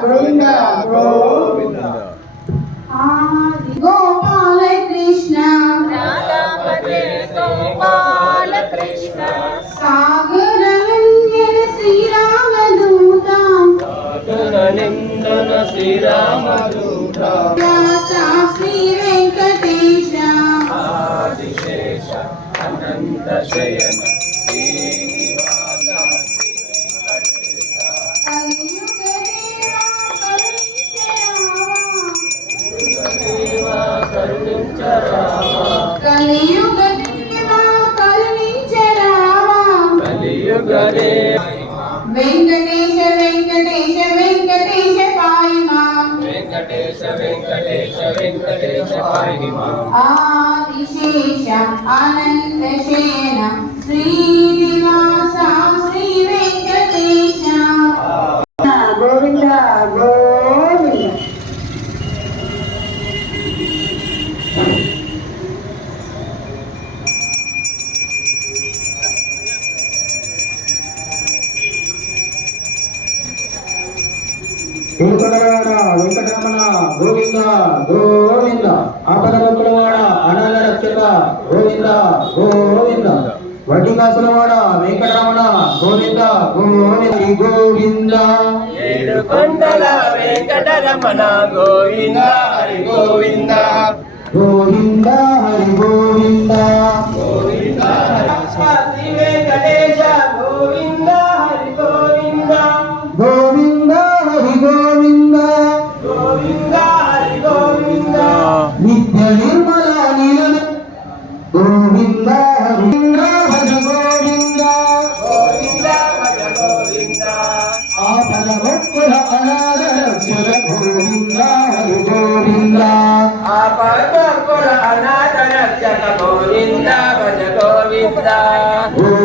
గోవింద గోవింద గోపాల కృష్ణ రాధాపతే గోపాల కృష్ణ సాగర నందన శ్రీరామదూత సాగర నందన శ్రీరామదూత శ్రీ వెంకటేశ ఆదిశేష అనంత శయన శ్రీనివాస కలియుగ దేవా కరుణించరావా కలియుగ వెంకటేశ వెంకటేశ వెంకటేశ పాయిమా వెంకటేశ వెంకటేశ వెంకటేశ పాహిమా ఆదిశేష అనంత శయన శ్రీనివాస శ్రీ వెంకటేశ గోవింద గోవింద వెంకటరమణ గోవింద గోవింద ఆపదముక్కులవాడ అనాథ రక్షక గోవింద గోవింద వడ్డీకాసులవాడ వెంకటరమణ గోవింద గోవింద గోవింద ఏడుకొండల వెంకటరమణ గోవింద హరి గోవింద గోవింద హరి గోవింద గోవింద శ్రీ వెంకటేశ గోవింద హరి గోవింద గోవింద హరి గోవింద గోవింద హరి గోవింద నిత్య నిర్మల నీలన గోవింద హరి భజ గోవింద గోవింద భజ గోవింద ఆపదముక్కుల అనాథ రక్షక గోవింద హరి గోవింద ఆపదముక్కుల అనాథ రక్షక గోవింద భజ గోవింద గోవింద